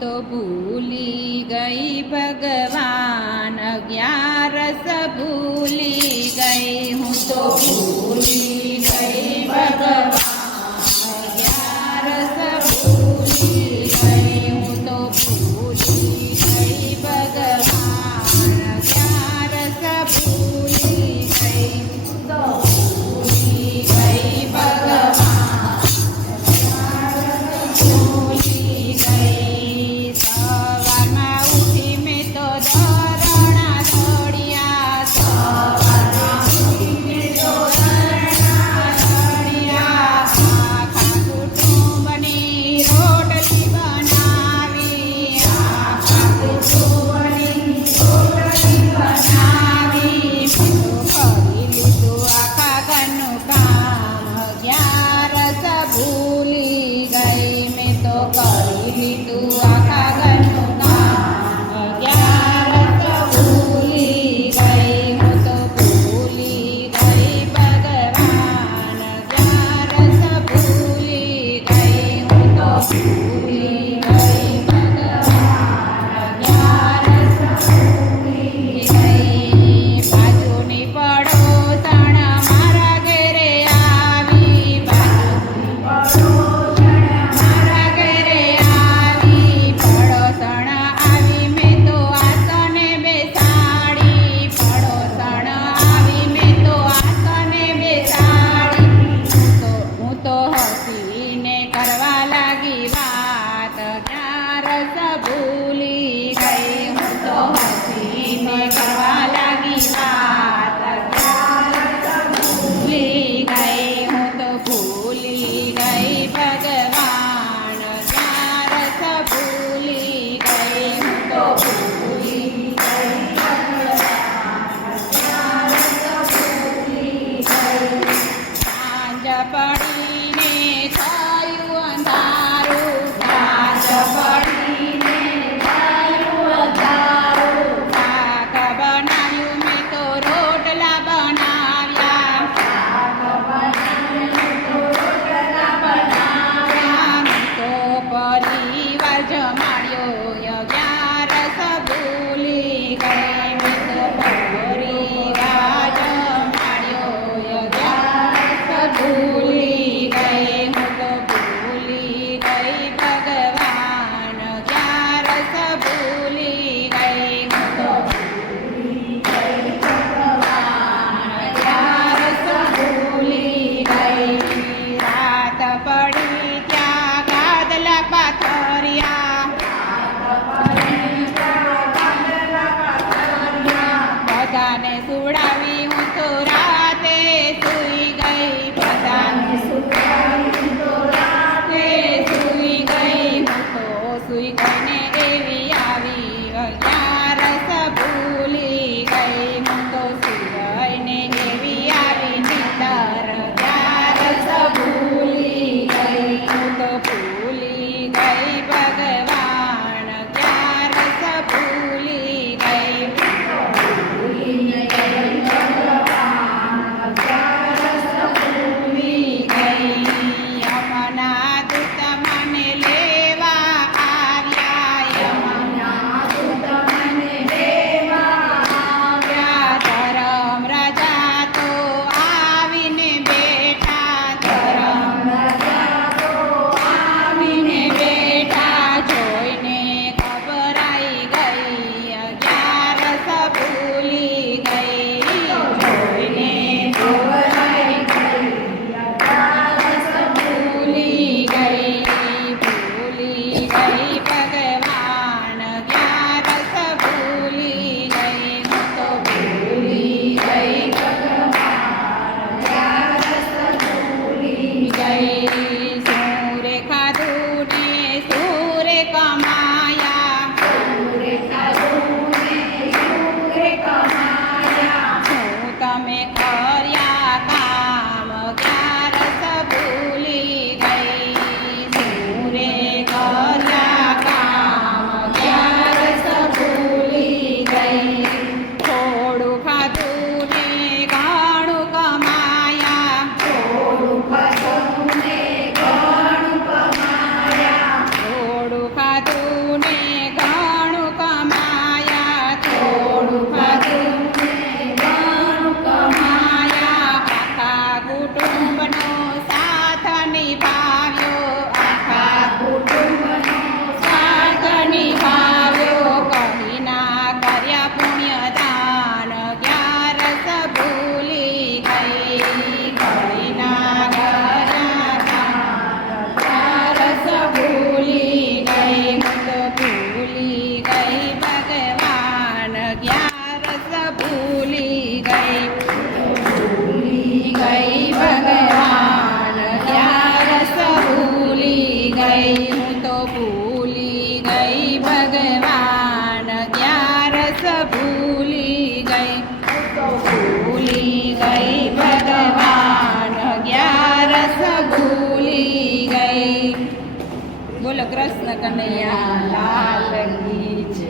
तो भूली गई भगवान ग्यारस भूली गई हूँ तो भूली કૃષ્ણ કનૈયા લાલ કી